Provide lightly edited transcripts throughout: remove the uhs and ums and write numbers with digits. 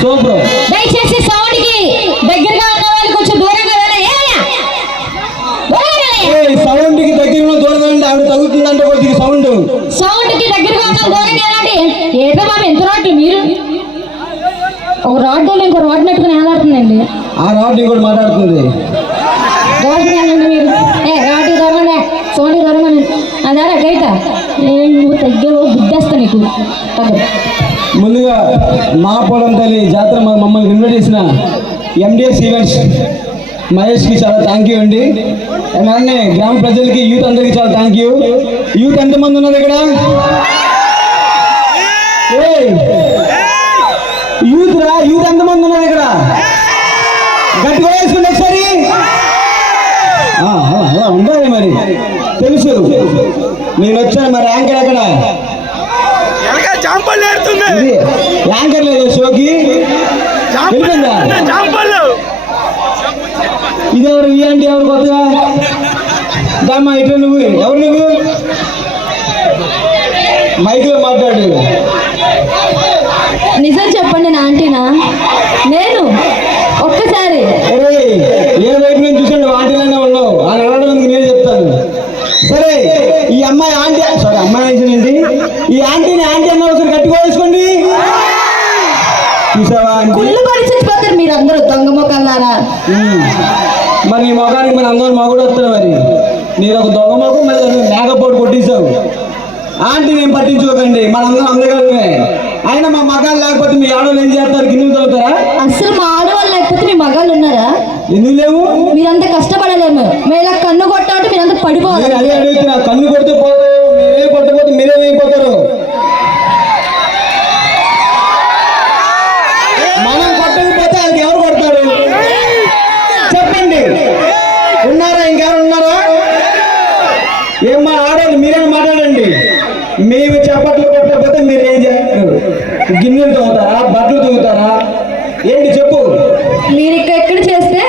Super. దయచేసి sound కి దగ్గరగా ఉన్న వాళ్ళు కొంచెం దూరంగా వెళ్ళండి. సౌండ్ కి దగ్గరగా దూరంగా వెళ్ళండి. ఆవిడ తగ్గుతుందంటే కొద్దిగా సౌండ్. సౌండ్ కి దగ్గరగా ఉన్న దూరంగా వెళ్ళండి. ఏదో బాబు ఎంత రాట్లు మీరు ఒక రాడ్ ఇంకో రాడ్ నెట్టుకుని ఏలాడుతుందండి. ఆ రాడ్ ఇంకోటి మాట్లాడుతుంది. రాడ్ వెళ్ళండి మీరు. Rod దొరకండి, sound దొరకండి. అదారా గైట నువ్వు తగ్గావు బుద్ధేస్తా నీకు. ముందుగా మా పొలం తల్లి జాతర మమ్మల్ని ఇన్వైట్ చేసిన ఎండిఎస్ ఈవెంట్స్ మహేష్కి చాలా థ్యాంక్ యూ అండి. అలానే గ్రామ ప్రజలకి యూత్ అందరికీ చాలా థ్యాంక్ యూ. యూత్ ఎంతమంది ఉన్నారు ఇక్కడ? యూత్ రా, యూత్ ఎంతమంది ఉన్నారు ఇక్కడ? గట్టిగా వేసుకోండి ఒకసారి. అలా ఉండాలి మరి, తెలుసు నేను వచ్చాను. మరి యాంకర్ అక్కడ యాంకర్ లేదు షోకి వెళ్ళిపోయిందా? ఇదెవరు? ఈ అంటే ఎవరు కొత్తగా? దామ్మా ఇట్లా నువ్వు ఎవరు? నువ్వు మైక్లో మాట్లాడు. నిజం చెప్పండి నా ఆంటీనా? నేను ఒక్కసారి ఏ వైపు నేను చూసాను ఆంటీలోనే ఉన్నావు. అని అడగడానికి నేను చెప్తాను. సరే ఈ అమ్మాయి ఆంటీ, సారీ అమ్మాయి ఏంటి, ఈ ఆంటీని ఆంటీ అన్న ఒకసారి గట్టిగా వేసుకోండి. చూసావా కుళ్ళు పడి చచ్చిపోతారు మీరు అందరూ దొంగ మొక్కలారా. మరి ఈ మొగానికి మన అందరూ మగుడు వస్తారు. మరి నేను ఒక దొంగ మొక్కం మరి మేకపోటు కొట్టేసావు. ఆంటీ నేను పట్టించుకోకండి, మనందరం అందగలమే. అయినా మా మగాళ్ళు లేకపోతే మీ ఆడవాళ్ళు ఏం చేస్తారు? గిన్నెలు తవ్వుతారా? అసలు మా ఆడవాళ్ళు లేకపోతే మీ మగాళ్ళు ఉన్నారా? ఎందుకు లేవు? మీరంతా కష్టపడలేము. మేము కన్ను కొట్టాలంటే మీరంతా పడిపోవాలి. అదే అడుగుతున్నా, కన్ను కొడితే పోదు, మీరే కొట్టకపోతే మీరేమైపోతారు? మనం కొట్టకపోతే వాళ్ళకి ఎవరు కొడతారు చెప్పండి? ఉన్నారా? ఇంకెవరు ఉన్నారా? ఏమ్మా ఆడవాళ్ళు మీరేమో మాట్లాడండి. మేము చప్పట్లు కొట్టకపోతే మీరు ఏం చేస్తారు? గిన్నెలు తవ్వుతారా? బట్టలు తవ్వుతారా? ఏంటి చెప్పు. మీరు ఎక్కడ చేస్తే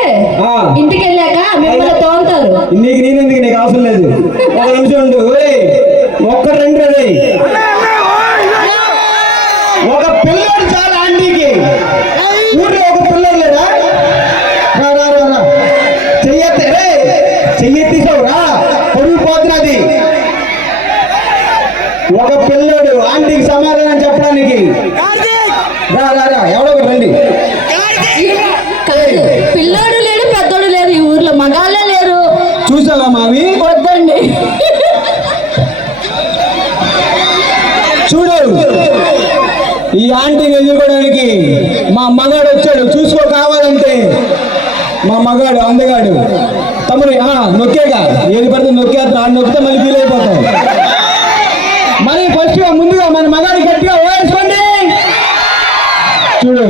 ఇంటికి వెళ్ళాక మిమ్మల్ని తోలుతారు. నీకు నేనెందుకు? నీకు అవసరం లేదు. ఒక నిమిషం ఉండు. ఒక్క రెండు రే, ఒక పిల్లోడు చాలా ఆంటీకి. ఊళ్ళో ఒక పిల్లోడు లేదా? చెయ్యెత్తే రే, చెయ్యెత్తిసావు రా, పొడుగు పోతున్నది. ఒక పిల్లోడు ఆంటీకి సమాధానం చెప్పడానికి రా రా రా, ఎవడో ఒకటి రండి. పిల్లోడు లేడు, పెద్దోడు లేరు, ఈ ఊర్లో మగాళ్ళే లేరు. చూసావా మావి? వద్దండి. చూడు, ఈ ఆంటీని ఎదుర్కోవడానికి మా మగాడు వచ్చాడు. చూసుకో కావాలంటే. మా మగాడు అందగాడు. తమ్ముడు నొక్కేగా, ఏది పడితే నొక్కేస్తా. నొక్కితే మళ్ళీ ఫీల్ అయిపోతాం. మరి ఫస్ట్ ముందుగా మన మగాడి గట్టిగా వేసుకోండి. చూడు,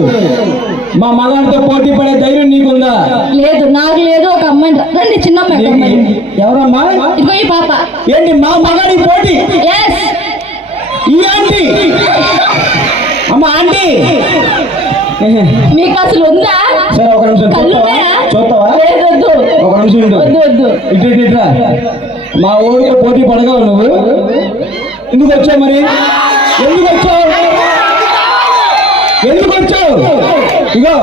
మా మగాడితో పోటీ పడే ధైర్యం నీకుందా? లేదు, నాకు లేదు. ఒక అమ్మాయి రండి, చిన్న అమ్మాయి. ఎవరమ్మా? ఇదిగో ఈ పాప. ఏంటి మా మగాడి పోటీ? ఈ ఆంటీ. అమ్మా ఆంటీ, మీకు అసలు ఉందా? సరే ఒక నిమిషం చూస్తావా? ఒక నిమిషం వద్దు. ఇట్లా మా ఊరితో పోటీ పడగలవు నువ్వు? ఎందుకు వచ్చావు? మరి ఎందుకు వచ్చావు? ఇగో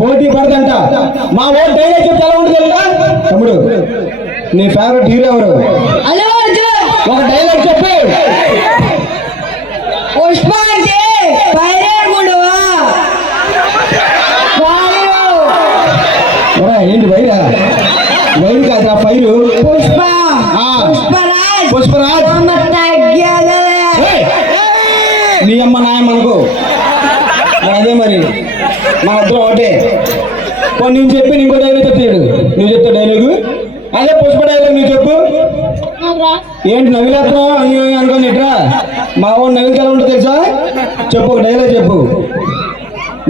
పోటీ పడదంట. మా ఊరు డైలాగ్ చెప్తే ఎలా ఉంటుంది తమ్ముడు? నీ ఫేవరెట్ హీరో ఎవరు? ఒక డైలాగ్ చెప్పు. పుష్ప అంటే ఏంటి వైరా? వైరు కాదు, ఫైరు. పుష్పరాజ్. నీ అమ్మ నాయమ్మ అనుకో. అదే మరి మా ఇద్దరం ఒకటే. నేను చెప్పి ఇంకో డైలాగ్ చెప్తాడు. నువ్వు చెప్తా డైలాగు. అదే పుష్ప డైలాగ్ నువ్వు చెప్పు. ఏంటి నవ్వులేస్తున్నావు అనుకోని ఇట్రా? మా వాడు నవ్వులు ఎలా ఉంటుంది తెలుసా? చెప్పు, ఒక డైలాగ్ చెప్పు.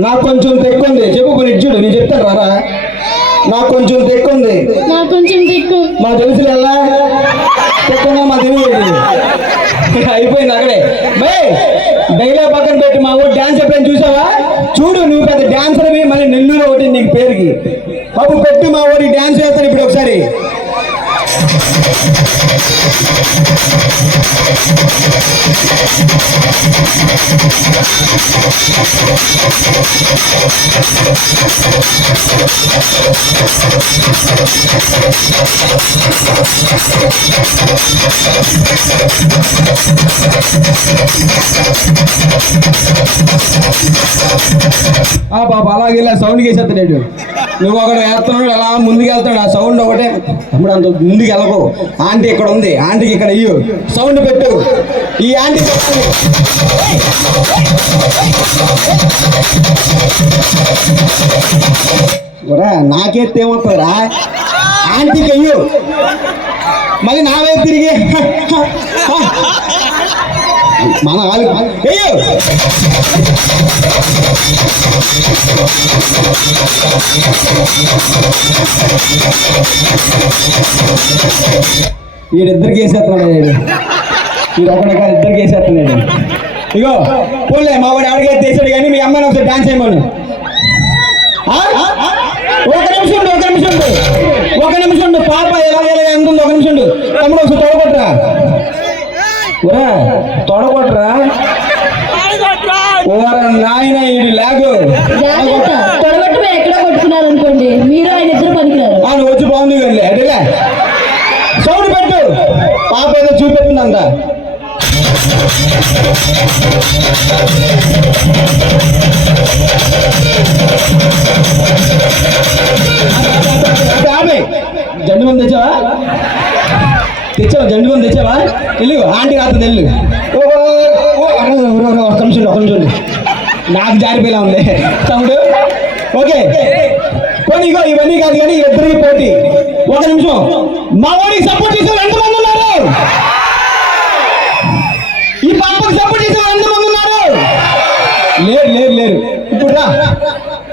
నాకు కొంచెం తెక్కుంది చెప్పు. కొన్ని ఇచ్చుడు నేను చెప్తాను రారా. నాకు కొంచెం తెక్కుంది. మా తెలుసు ఎలా తెక్కుందా? మా తెలియదు. అయిపోయింది అక్కడే. డైలాగ్ పక్కన పెట్టి మా ఊరు డాన్స్ ఎప్పుడైనా చూసావా? చూడు, నువ్వు పెద్ద డాన్సర్ అవి. మళ్ళీ నెల్లూరు ఒకటి నీకు పేరుకి బాబు పెట్టి మా ఊరికి డాన్స్ చేస్తాను ఇప్పుడు ఒకసారి. బాబా అలాగే ఇలా సౌండ్ వేసేస్తాడు. నువ్వు ఒకటి వేస్తున్నాడు అలా ముందుకు వెళ్తాడు. ఆ సౌండ్ ఒకటే తమ్ముడు అంత ముందుకు వెళ్ళకు. ఆంటీ ఇక్కడ ఉంది, ఆంటీకి ఇక్కడ అయ్యు సౌండ్ పెట్టు. ఈ ఆంటీ నాకేస్తే ఏమవుతుందిరా? ఆంటీకి అయ్యు మళ్ళీ నా వైపు తిరిగి మన వాళ్ళు అయ్యో వీడిద్దరికి వేసేస్తున్నాడు. వీడు ఒకటి కాదు ఇద్దరికి వేసేస్తున్నాడు. ఇగో పోలే మా వాడు అడిగే తీసాడు కానీ మీ అమ్మాయిని ఒకసారి డాన్స్ చేయమను. ఒక నిమిషం ఉండు పాప ఎలా ఎంత ఉంది. ఒక నిమిషం ఉండు తమ్ముడు ఒకసారి తొడగొట్టరా. తొడగొట్టరా నాయన ఈడు లాగు తొడగొట్టు ఎక్కడో కొట్టుకున్నారు అనుకోండి, మీరు ఆయన ఇద్దరు పనికిరారు. నువ్వు వచ్చి బాగుంది కానీ అదేలే సౌండ్ పెట్టు. పాప ఏదో చూపెట్టిందంట. జండు మంది తెచ్చావా? జండు మంది తెచ్చావా? వెళ్ళు ఆంటీ రాత్రి వెళ్ళు. ఒక నిమిషం నాకు జారిపోయేలా ఉంది తమ్ముడు. ఓకే పోనీ ఇగో ఇవన్నీ కాదు కానీ ఇద్దరికి పోటీ. ఒక నిమిషం మా వాడికి సపోర్ట్ చేసే ఎంతమంది ఉన్నారు? ఈ పాపకు సపోర్ట్ చేసే ఎంతమంది ఉన్నారు? లేరు లేరు లేరు. ఇప్పుడు రా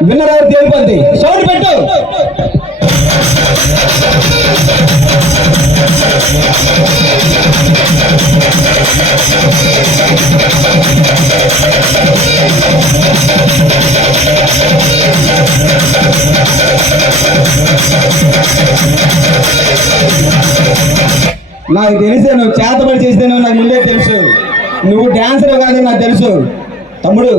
విన్నర్ ఎవరు తేలిపోద్ది. సౌండ్ పెట్టు. నాకు తెలిసే నువ్వు చేతబడి చేస్తేనో నాకు ముందే తెలుసు. నువ్వు డాన్సర్ కాదు నాకు తెలుసు. తమ్ముడు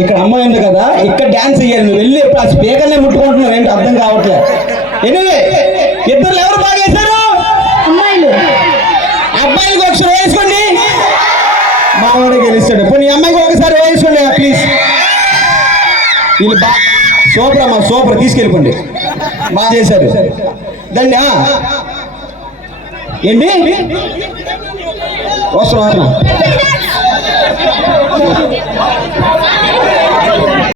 ఇక్కడ అమ్మాయి ఉంది కదా, ఇక్కడ డాన్స్ చేయాలి. నువ్వు వెళ్ళి ఎప్పుడు ఆ స్పీకర్నే ముట్టుకుంటున్నావు ఏంటి అర్థం కావట్లేదు. ఎనివే ఇద్దరు ఎవరు బాగా చేశారు? అమ్మాయిలు. అబ్బాయిలకు ఒకసారి వేసుకోండి. మా వాడు గెలుస్తాడు. పోనీ అమ్మాయికి ఒకసారి వేసుకోండి ప్లీజ్. వీళ్ళు సూపర్ అమ్మా సూపర్ తీసుకెళ్ళిపోండి. బాగా చేశారు దాన్ని. ఏంటి వస్తున్నా